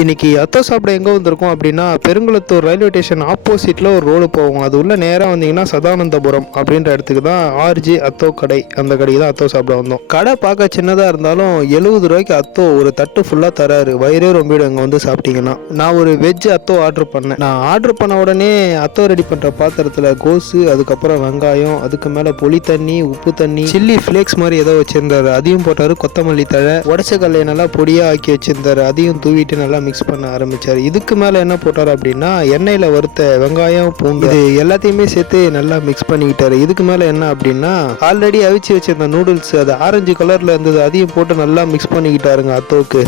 இன்னைக்கு அத்தோ சாப்பிட எங்கே வந்திருக்கோம் அப்படின்னா பெருங்குளத்தூர் ரயில்வே ஸ்டேஷன் ஆப்போசிட்டில் ஒரு ரோடு போகும் அது உள்ள நேராக வந்தீங்கன்னா சதானந்தபுரம் அப்படின்ற இடத்துக்கு தான் ஆர்ஜி அத்தோ கடை. அந்த கடைக்கு தான் அத்தோ சாப்பிட வந்தோம். கடை பார்க்க சின்னதாக இருந்தாலும் எழுபது ரூபாய்க்கு அத்தோ ஒரு தட்டு ஃபுல்லாக தராரு. வயிறே ரொம்பிடும் அங்கே வந்து சாப்பிட்டீங்கன்னா. நான் ஒரு வெஜ் அத்தோ ஆர்டர் பண்ணேன். நான் ஆர்டர் பண்ண உடனே அத்தோ ரெடி பண்ணுற பாத்திரத்தில் கோஸு அதுக்கப்புறம் வெங்காயம் அதுக்கு மேலே புளி தண்ணி உப்பு தண்ணி சில்லி ஃப்ளேக்ஸ் மாதிரி ஏதோ வச்சிருந்தாரு. அதையும் போட்டார். கொத்தமல்லி தழை உடச்ச கல்லையை நல்லா பொடியாக ஆக்கி வச்சிருந்தாரு. அதையும் தூவிட்டு நல்லா மிக்ஸ் பண்ண ஆரம்பிச்சார். இதுக்கு மேலே என்ன போட்டார் அப்படின்னா எண்ணெயில் வறுத்த வெங்காயம் பூண்டு இது எல்லாத்தையுமே சேர்த்து நல்லா மிக்ஸ் பண்ணிக்கிட்டாரு. இதுக்கு மேலே என்ன அப்படின்னா ஆல்ரெடி அவிச்சு வச்சிருந்த நூடுல்ஸ் அது ஆரஞ்சு கலரில் இருந்தது அதையும் போட்டு நல்லா மிக்ஸ் பண்ணிக்கிட்டாருங்க அத்தோக்கு.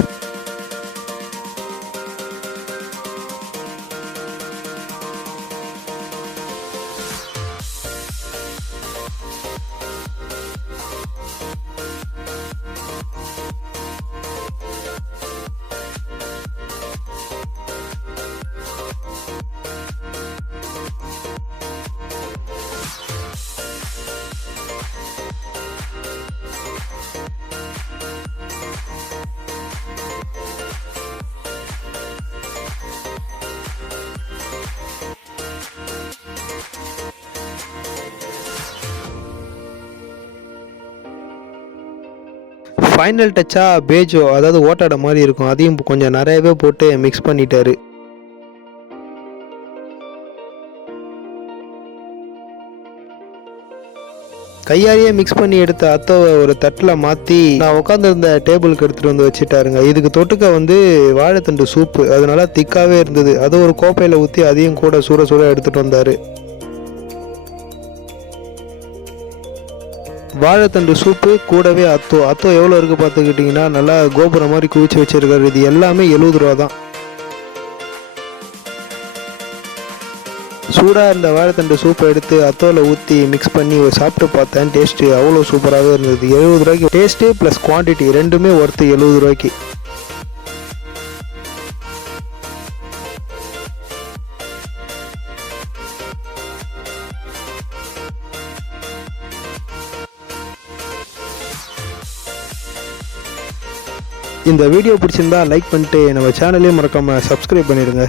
ஃபைனல் டச்சாக பேஜோ அதாவது ஓட்டாட மாதிரி இருக்கும். அதையும் கொஞ்சம் நிறையவே போட்டு மிக்ஸ் பண்ணிட்டாரு. கையாலேயே மிக்ஸ் பண்ணி எடுத்த அத்தோவை ஒரு தட்டில் மாற்றி நான் உட்காந்துருந்த டேபிளுக்கு எடுத்துகிட்டு வந்து வச்சுட்டாருங்க. இதுக்கு தொட்டுக்க வந்து வாழைத்தண்டு சூப்பு. அது நல்லா திக்காகவே இருந்தது. அதை ஒரு கோப்பையில் ஊற்றி அதையும் கூட சூட சூட எடுத்துகிட்டு வந்தார். வாழைத்தண்டு சூப்பு கூடவே அத்தோ. அத்தோ எவ்வளோ இருக்குது பார்த்துக்கிட்டிங்கன்னா நல்லா கோபுரம் மாதிரி குவிச்சு வச்சுருக்காரு. இது எல்லாமே எழுபது ரூபா தான். சூடாக இருந்த வாழைத்தண்டு சூப்பை எடுத்து அத்தோவில் ஊற்றி மிக்ஸ் பண்ணி சாப்பிட்டு பார்த்தேன். டேஸ்ட்டு அவ்வளோ சூப்பராகவே இருந்தது. எழுபது ரூபாய்க்கு டேஸ்ட்டு ப்ளஸ் குவான்டிட்டி ரெண்டுமே ஒர்த்து எழுபது ரூபாய்க்கு. இந்த வீடியோ பிடிச்சிருந்தா லைக் பண்ணிட்டு நம்ம சேனலையும் மறக்காமல் சப்ஸ்கிரைப் பண்ணிடுங்க.